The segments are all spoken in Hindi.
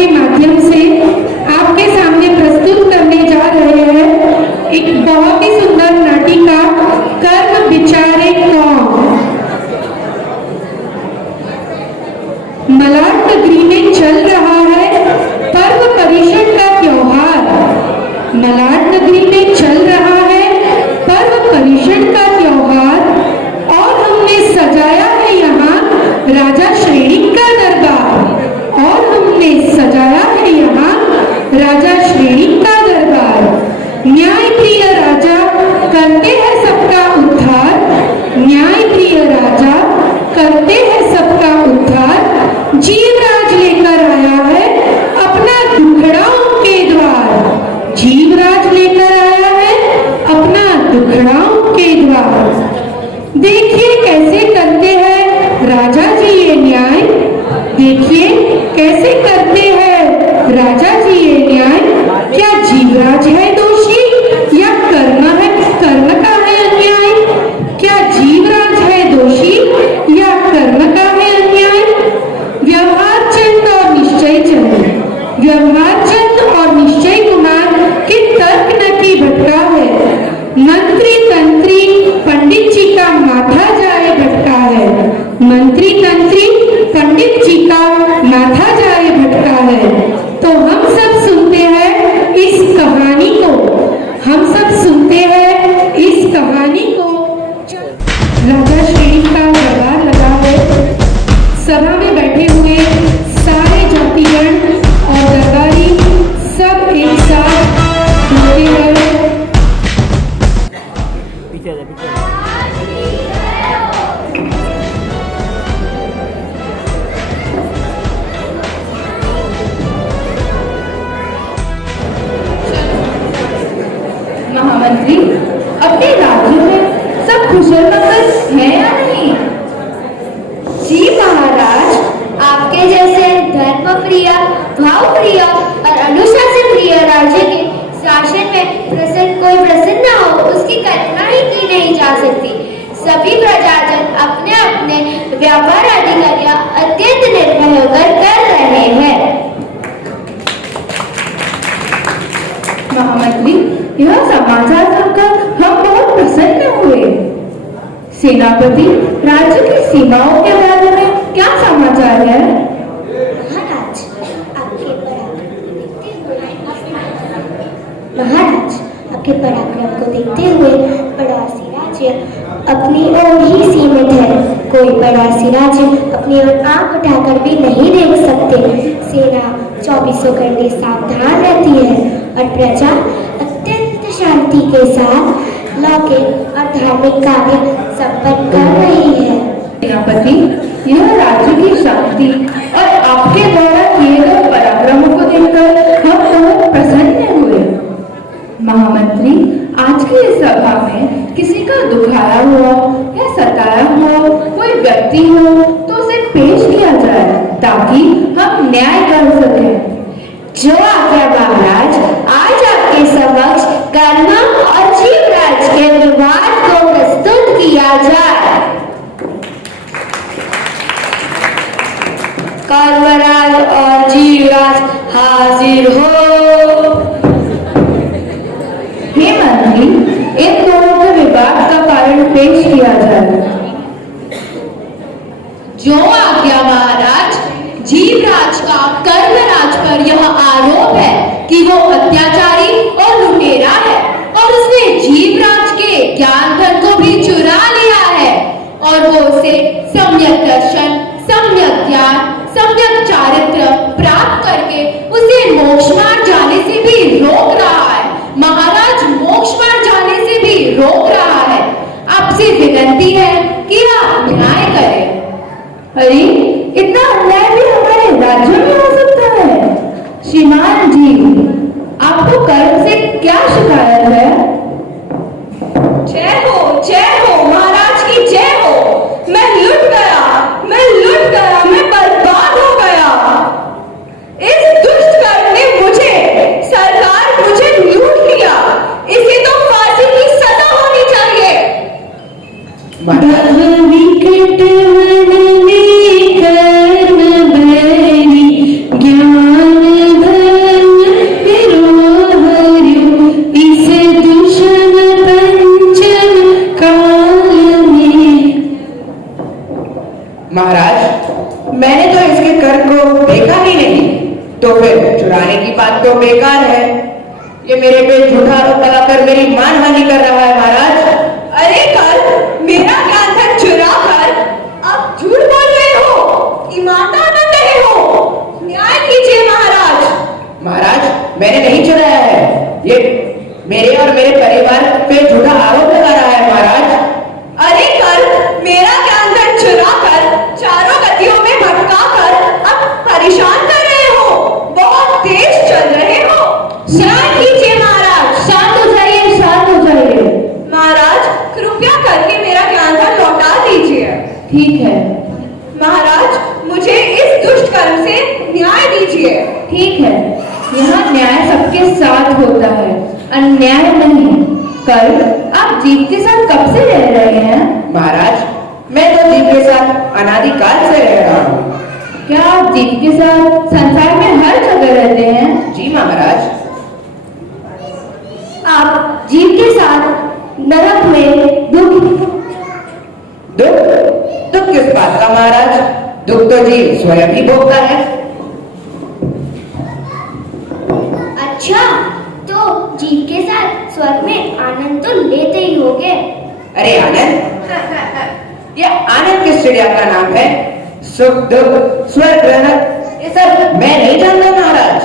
के माध्यम से आपके सामने प्रस्तुत करने जा रहे हैं एक बहुत ही सुंदर नाटिका कर्म बिचारे कौन। मलाड नगरी में चल रहा है पर्व परिषद का त्योहार। मलाड नगरी में चल रहा है पर्व परिषद का त्योहार और हमने सजाया है यहाँ राजा श्रेणिक का दरबार। और हमने सजाया है यहाँ राजा श्रेणिक का दरबार। न्याय प्रिय राजा करते हैं सबका उद्धार। न्याय प्रिय राजा करते हैं सबका उद्धार। जीवराज लेकर आया है अपना दुखड़ाओं के द्वार। जीवराज लेकर आया है अपना दुखड़ाओं के द्वार। देखिए कैसे करते हैं राजा जी ये न्याय। देखिए कैसे करते हैं राजा जी ये न्याय। क्या जीवराज है दोषी या कर्म का है अन्याय। क्या जीवराज है दोषी या कर्म का है अन्याय। व्यवहार चंद और निश्चय चंद, व्यवहार चंद और निश्चय कुमार के तर्क न की भटका है। मंत्री तंत्री पंडित जी का माथा जाए भटका है। मंत्री तंत्री पंडित जी का माथा जाए भटका है। तो हम सब सुनते हैं इस कहानी को। हम सब सुनते हैं इस कहानी को। राजा श्रेणिक का दरबार लगा है। सभा में बैठे हुए सारे जातिगण और दरबारी सब एक साथ बोलते हैं। महामंत्री, अपने राज्य में सब कुशल मंगल है या नहीं? जी महाराज, आपके जैसे धर्म प्रिय, भाव प्रिय और अनुशासन प्रिय राज्य के शासन में कोई प्रसन्न न हो उसकी कल्पना ही की नहीं जा सकती। सभी प्रजाजन अपने अपने व्यापार आदि कार्य अत्यंत निर्भय होकर कर रहे हैं। महामंत्री, यह समाचार सुनकर हम बहुत प्रसन्न हुए। सेनापति, राज्य की सीमाओं के बारे में क्या समाचार है? महाराज, आपके पराक्रम को देखते हुए पड़ोसी राज्य अपनी ओर ही सीमित है। कोई पड़ोसी राज्य अपनी ओर आंख उठाकर भी नहीं देख सकते। सेना 24 घंटे सावधान रहती है और प्रजा अत्यंत शांति के साथ लौकिक और धार्मिक कार्य संपन्न कर रही है। सेनापति, यह राज्य की शांति और आपके द्वारा किए गए पराक्रमों को देखकर हम बहुत प्रसन्न हुए। महामंत्री, आज की इस सभा में किसी का दुखाया हुआ या सताया हुआ कोई व्यक्ति हो तो उसे पेश किया जाए ताकि हम न्याय कर सकें। जो आज्ञा महाराज, आज आपके समक्ष कर्म और जीवराज के विवाद को प्रस्तुत किया जाए। कर्मराज और जीवराज हाजिर हो। हे मंत्री, इन दोनों के विवाद का कारण पेश किया जाए। जो आज्ञा महाराज, जीवराज का कर्मराज पर यह आरोप है कि वो अत्याचारी और लुटेरा है और उसने जीवराज के ज्ञान धन को भी चुरा लिया है और वो उसे सम्यक दर्शन, सम्यक ज्ञान, सम्यक चारित्र प्राप्त करके उसे मोक्ष मार्ग जाने से भी रोक रहा है। महाराज, मोक्ष मार्ग जाने से भी रोक रहा है। आपसे विनती है कि आप न्याय करें। अरे, इतना अन्याय भी हमारे राज्य में हो सकता है? श्रीमान जी, आपको कर्म से क्या शिकायत है? जय हो महाराज की जय हो। मैं लुट गया, मैं बर्बाद हो गया। इस दुष्ट कर्म ने मुझे, सरकार मुझे लूट लिया। इसे तो फांसी की सजा होनी चाहिए। विकट वन में कर्म भरी ज्ञान फिर चुराने की बात तो बेकार है। ये मेरे पे झूठा आरोप लगाकर मेरी मानहानि कर रहा है महाराज। अरे कल मेरा ज्ञान धन चुरा कर अब झूठ बोल रहे हो, ईमानदार बन रहे हो। न्याय कीजिए महाराज। महाराज मैंने नहीं चुराया है, ये मेरे और मेरे परिवार पे झूठा आरोप लगा रहा है महाराज। अरे कल मेरा ज्ञान धन चुरा कर चारों गतियों में भटका कर अब परेशान कर रहे हो, बहुत तेज चल रहे हो। न्याय कीजिए महाराज। शांत हो जाइए, शांत हो जाइए। महाराज कृपया करके मेरा ज्ञान धन लौटा दीजिए। ठीक है, महाराज मुझे इस दुष्ट कर्म से न्याय दीजिए। ठीक है। यहाँ न्याय सबके साथ होता है, अन्याय नहीं। कल आप जीव के साथ कब से रह रहे हैं? महाराज मैं तो जीव के साथ अनादिकाल से रह रहा हूँ। क्या आप जीव के साथ संसार में हर जगह रहते हैं? जी महाराज। आप जीव के साथ नरक में दुख दुख किस बात का महाराज? दुख तो जीव स्वयं ही भोगता है। अच्छा, तो जीव के साथ स्वर्ग में आनंद तो लेते ही होगे। अरे आनंद? ये आनंद किस चिड़िया का नाम है? सुख दुख स्वर्ग नरक ये सब मैं नहीं जानता महाराज।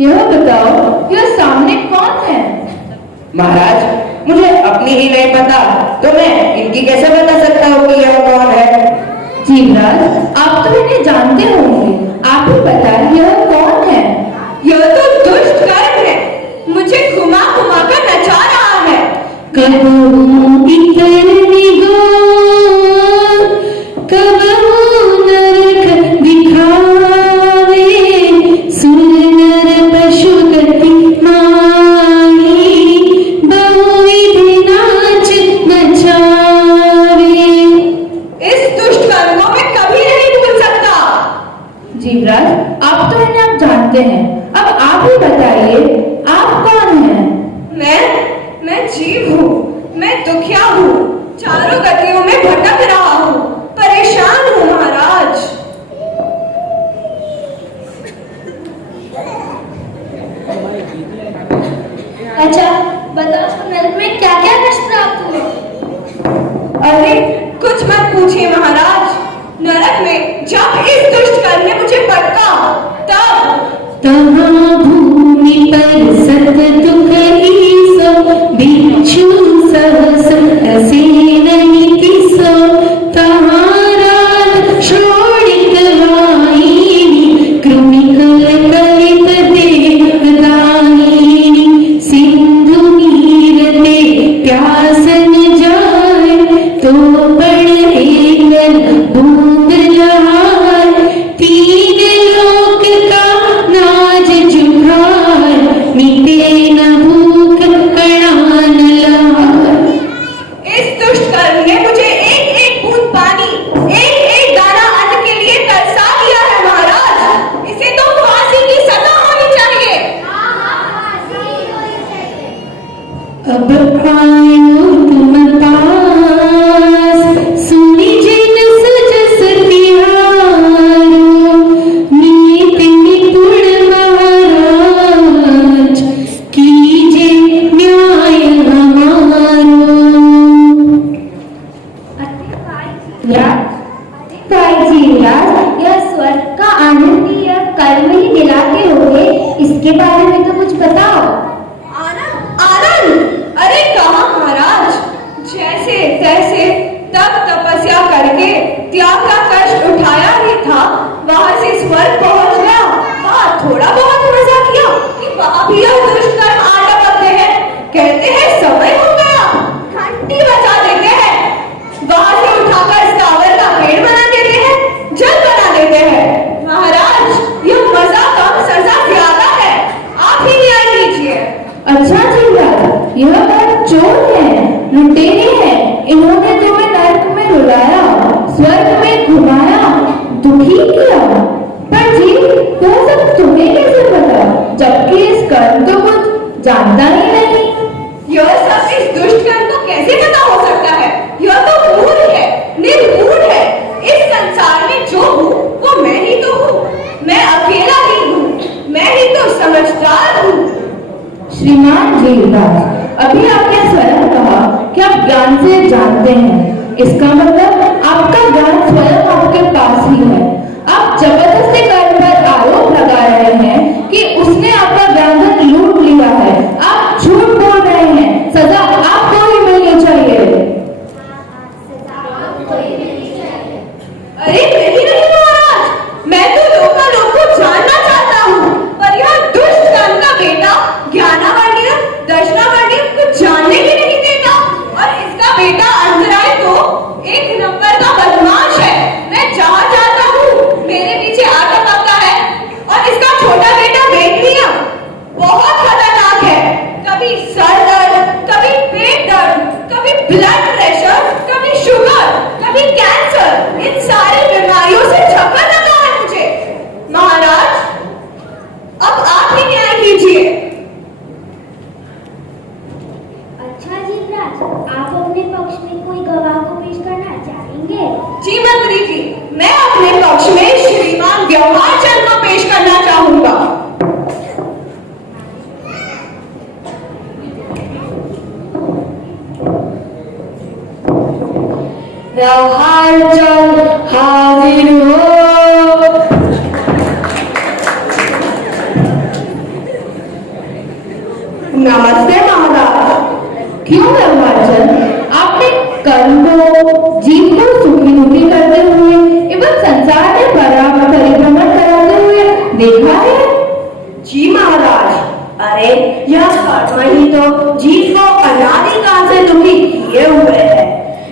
यह बताओ, यह सामने कौन है? महाराज मुझे अपनी ही नहीं पता तो मैं इनकी कैसे बता सकता हूँ कि यह कौन है? जीवराज आप तो इन्हें जानते होंगे, आप ही बताएं यह कौन है? यह तो दुष्ट कर्म है, मुझे घुमा घुमा कर नचा रहा है। कबहू इतर निगो कबहू नरक दिखावे सुर नर पशु गति माही बहुविधि नाच नचावे। इस दुष्ट कर्म को मैं कभी नहीं भूल सकता। जीवराज आप तो इन्हें आप जानते हैं, अब आप ही बताइए आप कौन हैं? मैं जीव हूँ, मैं दुखिया हूँ, चारों गतियों में भटक रहा हूँ, परेशान हूँ महाराज। अच्छा बताओ, नरक में क्या क्या कष्ट प्राप्त हुए? अरे कुछ मत पूछिए महाराज। नरक में जब इस दुष्ट कर्म ने मुझे पटका तब तहाँ भूमि पर सत दुख ईसो बिच्छू सहस असे नहीं तिसो तहाँ रात शोणित वाहिनी कृमिकल कलित देवदाहिनी सिंधु नीर ते प्यासन जाए तो बड़ एकल बूंद लहाय तीन लोक का नाज जुहार मिटे न भूख कणान लहार। इस दुष्ट कर्म ने मुझे एक एक बूंद पानी, एक एक दाना अन्न के लिए तरसा दिया है महाराज। इसे तो फांसी की सजा होनी चाहिए। अब आयो तुम पास सुनी जिन सजस तिहारो नीत निपुण महाराज कीजे न्याय हमारो। जीवराज यह स्वर्ग का आनंद भी यह कर्म ही दिलाते होंगे, इसके बारे में तो कुछ बताओ। आनंद आनंद? अरे कहाँ महाराज, जैसे तैसे तप तपस्या करके त्याग का कष्ट उठाया ही था, वहां से स्वर्ग पहुंच गया। वहां थोड़ा बहुत मजा किया कि वहां भी यह दुष्ट कर्म आ टपकते हैं, कहते हैं समय हो गया, घंटी बजा देते हैं, वहां से उठाकर स्थावर का पेड़ बना देते हैं, जल बना देते हैं। महाराज यह मजा कम सजा ज्यादा है, आप ही न्याय कीजिए। अच्छा जीवराज, यह बात चोर है, लुटेरे हैं, इन्होंने तुम्हें नरक में रुलाया, स्वर्ग में घुमाया, दुखी किया। पर जीव यह सब तुम्हें कैसे पता, जबकि इस कर्म तो कुछ जानता ही नहीं। यह सब इस दुष्ट कर्म को कैसे पता हो सकता है? यह तो मूढ़ है, निर्मूढ़ है। इस संसार में जो हूँ वो मैं ही तो हूँ, मैं अकेला ही हूँ, समझदार हूँ। श्रीमान जीवराज, अभी आपने स्वयं कहा कि आप ज्ञान से जानते हैं। इसका मतलब आपका ज्ञान स्वयं आपके पास ही है। आप जबरदस्ती कर्ण पर आरोप लगा रहे हैं कि उसने आपका ज्ञान धन लूट लिया है। आप झूठ बोल रहे हैं। सजा आपको ही मिलनी चाहिए। अरे नहीं नहीं महाराज, मैं तो लोकालोक को जानना चाहता हूँ, पर यह दुष्ट कर्ण का बेटा ज्ञानावर्णिय दर्शनावर्णिय कुछ जानने ही नहीं देता। और इसका बेटा अंतराय तो एक नंबर का बदमाश है। मैं जहाँ जाता हूँ मेरे पीछे आता पकता है। और इसका छोटा बेटा बेटलिया बहुत खतरनाक है। कभी सर दर्द, कभी पेट दर्द, कभी ब्लड प्रेशर, कभी शुगर, कभी कैंसर, इन सारी बीमारियों से चक्कर लगा है मुझे। महाराज, अब आप ही न्याय कीजिए। अच्छा जीवराज, आप अपने पक्ष में कोई गवाह को पेश करना चाहेंगे? जी मंत्री जी, मैं अपने पक्ष में श्रीमान व्यवहार चंद को पेश करना चाहूंगा। व्यवहार चंद हाजिर हो। नमस्ते महाराज। क्यों व्यवहार चंद, आपने कर्म को जीव को सुखी दुखी करते हुए एवं संसार में परिभ्रमण कराते हुए देखा है? जी महाराज, अरे यह कर्म ही तो जीव को अनादिकाल से दुखी किए हुए है।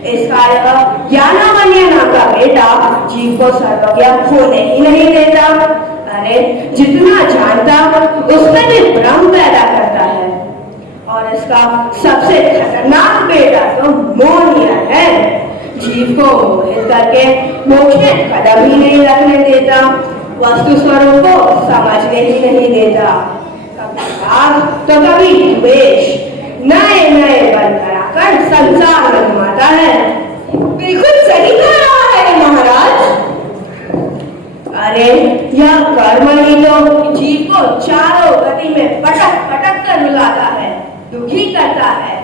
इसका यह ज्ञानावर्णिय नाम का बेटा जीव को सर्वज्ञ होने ही नहीं देता। अरे जितना जानता उसमें भी भ्रम पैदा करता है। और इसका सबसे खतरनाक बेटा तो मोहिया है। जीव को मोहित करके मोक्ष में कदम ही नहीं रखने देता, वस्तु स्वरूप को समझने ही नहीं देता। कभी राग तो कभी द्वेष, नए नए बल कराकर संसार में घुमाता है। बिल्कुल सही कह रहा है महाराज। अरे यह कर्म ही तो जीव को चारों गति में पटक पटक कर रुलाता है, दुखी करता है।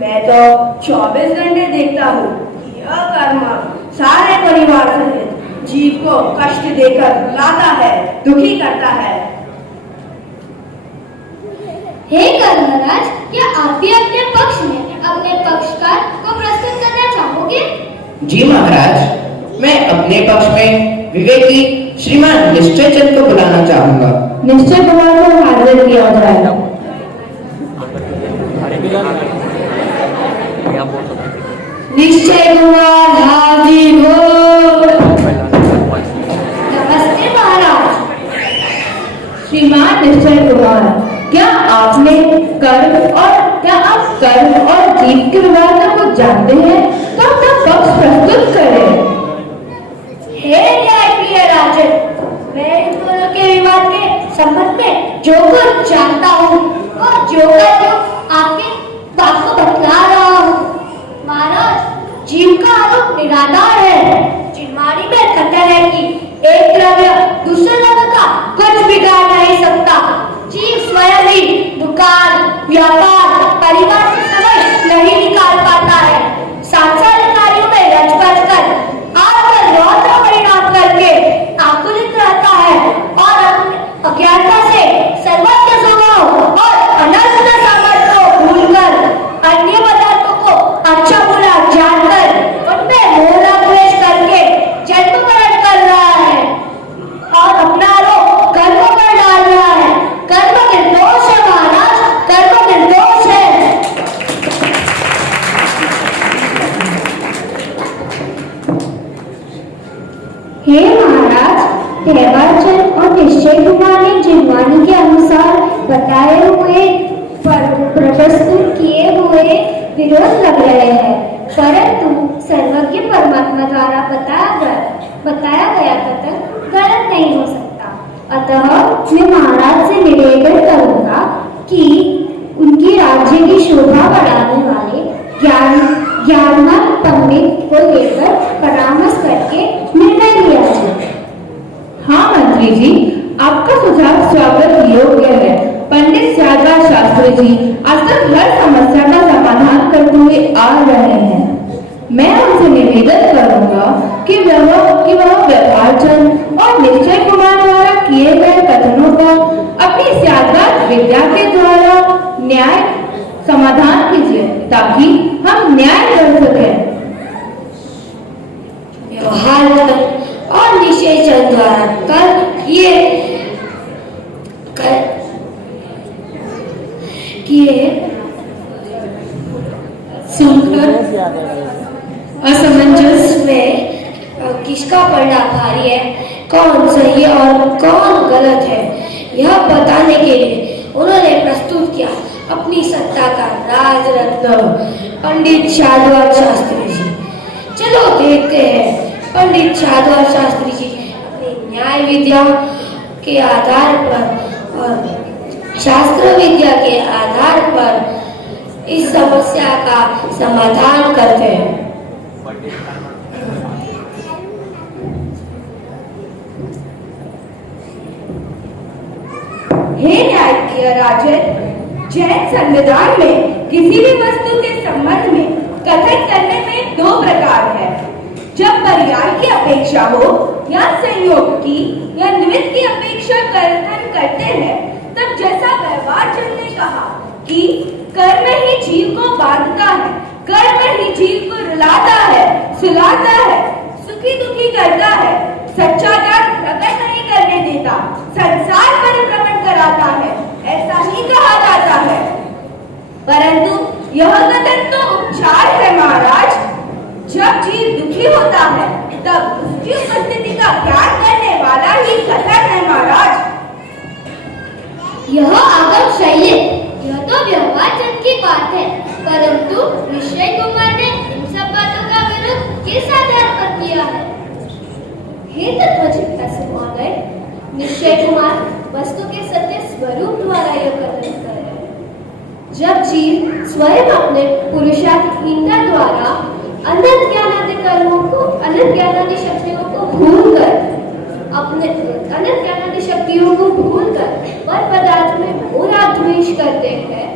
मैं तो 24 घंटे देखता हूँ कि यह कर्म सारे परिवार सहित जीव को कष्ट देकर रुलाता है, दुखी करता है। हे कर्मराज, क्या आप भी अपने पक्ष में अपने पक्षकार को प्रस्तुत करना चाहोगे? जी महाराज, मैं अपने पक्ष में विवेकी श्रीमान निश्चय चंद को बुलाना चाहूंगा। निश्चय कुमार को हाजिर किया जाएगा। निश्चय कुमार हाजिर हो। नमस्ते महाराज। श्रीमान निश्चय कुमार, क्या आपने कर्म और जीव के विवाद को जानते हैं? तो अपना पक्ष प्रस्तुत करें। हे न्यायप्रिय राजन, मैं इन दोनों के विवाद के संबंध में जो कुछ जानता हूँ और जो आपके बात को बतला रहा हूँ। महाराज, जीव का आरोप निराधार है। चिन्मारी में कथन है कि एक द्रव्य दूसरे द्रव्य का कुछ बिगाड़ नहीं सकता। जीव स्वयं ही दुकान, व्यापार, परिवार से समय नहीं निकाल पाता है। सांसारिक कार्यों में रच बच कर आकर रौद्र परिणाम करके आकुलित रहता है और अपने अज्ञानता से सर्वज्ञ स्वभाव और अनंत सामर्थ्य को भूलकर अन्य पदार्थों को अच्छा बुरा जानकर उनमें मोह द्वेष करके जन्म मरण कर रहा है और अपना रोग कर्म पर डाल रहा है। कर्म निर्दोष है महाराज, कर्म निर्दोष है। हे महाराज, व्यवहारचंद और निश्चय कुमार ने जिनवानी के अनुसार बताए हुए प्रस्तुत किए हुए विरोध लग रहे हैं, परंतु सर्वज्ञ परमात्मा द्वारा बताया गया कथन गलत नहीं हो सकता। अतः मैं महाराज से निवेदन करूंगा कि उनकी राज्य की शोभा बढ़ाने वाले ज्ञानवान पंडित को लेकर परामर्श करके निर्णय लिया जाए। हाँ मंत्री जी, आपका सुझाव स्वागत योग्य है। त्यागराज शास्त्री जी आज तक हर समस्या का समाधान करते हुए आ रहे हैं। मैं उनसे निवेदन करूंगा कि वह व्यवहारचंद और निश्चय कुमार द्वारा किए गए कथनों का अपनी त्यागराज विद्या के द्वारा न्याय समाधान कीजिए ताकि हम न्याय कर सकें। व्यवहारचंद और निश्चय चंद द्वारा किए सुनकर असमंजस में किसका पलड़ा भारी है, कौन सही और कौन गलत है, यह बताने के लिए उन्होंने प्रस्तुत किया अपनी सत्ता का राज रत्न पंडित शाद्वार शास्त्री जी। चलो देखते हैं पंडित शाद्वार शास्त्री जी अपनी न्याय विद्या के आधार पर और शास्त्र विद्या के आधार पर इस समस्या का समाधान करते हैं। हे न्यायप्रिय राजन, जैन संविधान में किसी भी वस्तु के संबंध में कथन करने में दो प्रकार है। जब पर्याय की अपेक्षा हो या संयोग की या निमित्त की अपेक्षा कथन करते हैं, तब जैसा व्यवहारचंद ने कहा कि कर्म ही जीव को बांधता है, कर्म ही जीव को रुलाता है, सुलाता है, सुखी दुखी करता है, सच्चा ज्ञान प्रकट नहीं करने देता, संसार पर भ्रमण कराता है, ऐसा ही कहा जाता है। परंतु यह कथन तो उपचार है महाराज। जब जीव दुखी होता है तब उसकी उपस्थिति का ज्ञान करने वाला ही कथन है महाराज। यह आगम शैली, यह तो व्यवहारचंद की बात है, परंतु निश्चय कुमार ने इन सब बातों का विरोध किस आधार पर किया है? हे तत्वचित ऐसे महोदय, निश्चय कुमार वस्तु के सत्य स्वरूप द्वारा यह कथन कर रहे हैं। जब जीव स्वयं अपने पुरुषार्थहीनता द्वारा अनंत ज्ञानादि कर्मों को, अनंत ज्ञानादि शक्तियों को भूलकर अपने अनंत ज्ञानादि शक्तियों को भूलकर पर पदार्थ में बुरा द्वेष करते हैं,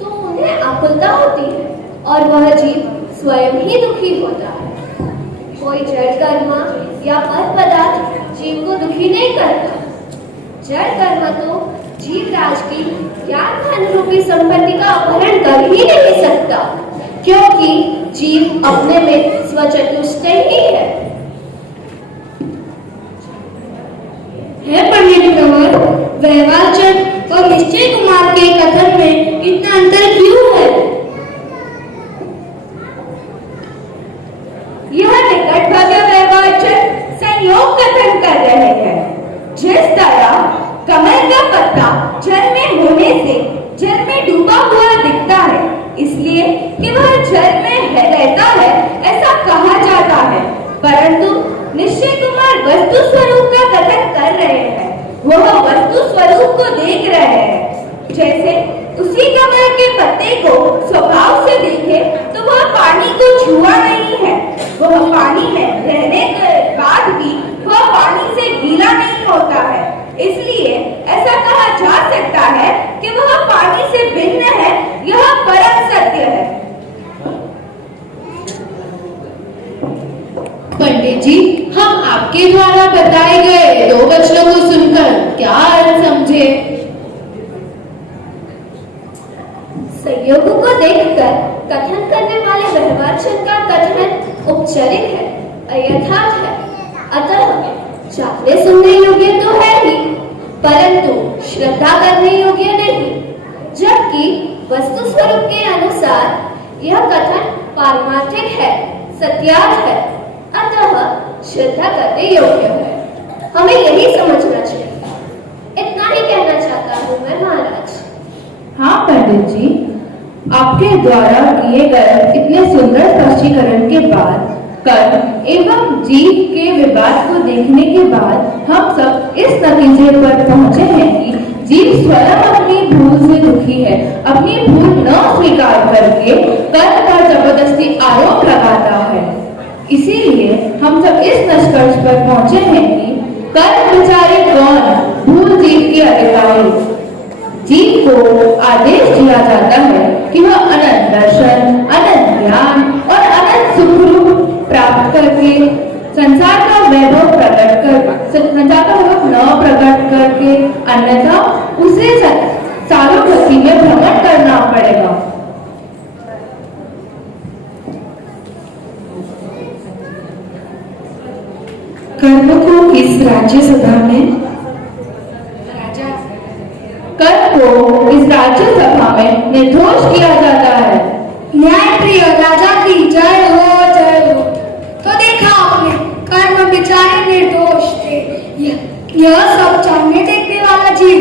तो उन्हें आकुलता होती है और वह जीव स्वयं ही दुखी होता है। कोई जड़ कर्म या पर पदार्थ जीव को दुखी नहीं करता। जड़ कर्म तो जीवराज की ज्ञान धन रूपी संपत्ति का अपहरण कर ही नहीं सकता, क्योंकि जीव अपने में स्वचतुष्ट ही है। पंडित कंवर, व्यवहारचंद और निश्चय कुमार के कथन में इतना अंतर क्यों है? यह निकट भव्य व्यवहारचंद संयोग कथन कर रहे हैं। जिस तरह कमल का पत्ता जल में होने से जल में डूबा हुआ दिखता है, इसलिए कि वह जल में रहता है, ऐसा कहा जाता है। परंतु निश्चय कुमार वस्तु स्वरूप का कथन कर रहे हैं। वह वस्तु स्वरूप को देख रहे हैं। जैसे उसी कमल के पत्ते को स्वभाव से देखे तो वह पानी को छुआ नहीं है, वह पानी में रहने के बाद भी वह पानी से गीला नहीं होता है। इसलिए ऐसा कहा जा सकता है कि वह पानी से भिन्न है। यह परम सत्य है। पंडित जी, हम आपके द्वारा बताए गए दो वचनों को सुनकर क्या अर्थ समझे? संयोगों को देखकर कथन करने वाले व्यवहारचंद का कथन औपचारिक है, अयथार्थ है, अतः जानने सुनने योग्य तो है ही, परंतु श्रद्धा करने योग्य नहीं। जबकि वस्तु स्वरूप के अनुसार यह कथन पारमार्थिक है, सत्यार्थ है, अतः श्रद्धा करने योग्य है। हमें यही समझना चाहिए। इतना ही कहना चाहता हूँ मैं महाराज। हाँ पंडित जी, आपके द्वारा किए गए इतने सुंदर स्पष्टीकरण के बाद कर्म एवं जीव के विवाद को देखने के बाद हम सब इस नतीजे पर पहुंचे हैं कि जीव स्वयं अपनी भूल से दुखी है, अपनी भूल न स्वीकार करके कर्म पर जबरदस्ती आरोप लगाता है। इसीलिए हम सब इस निष्कर्ष पर पहुंचे हैं कि कर्म विचारे कौन, भूल जीव की अधिकारी। जीव को आदेश दिया जाता है कि वह अनंत दर्शन, अनंत ज्ञान और अनंत सुख रूप प्राप्त करके संसार का वैभव न प्रकट करके अन्यथा उसे सालों गति में भ्रमण करना पड़ेगा। कर्म को इस राज्यसभा में निर्दोष किया जाता है। न्याय प्रिय राजा की जय हो जय हो। तो देखा आपने, कर्म बेचारे निर्दोष थे। यह सब जानने देखने वाला जीव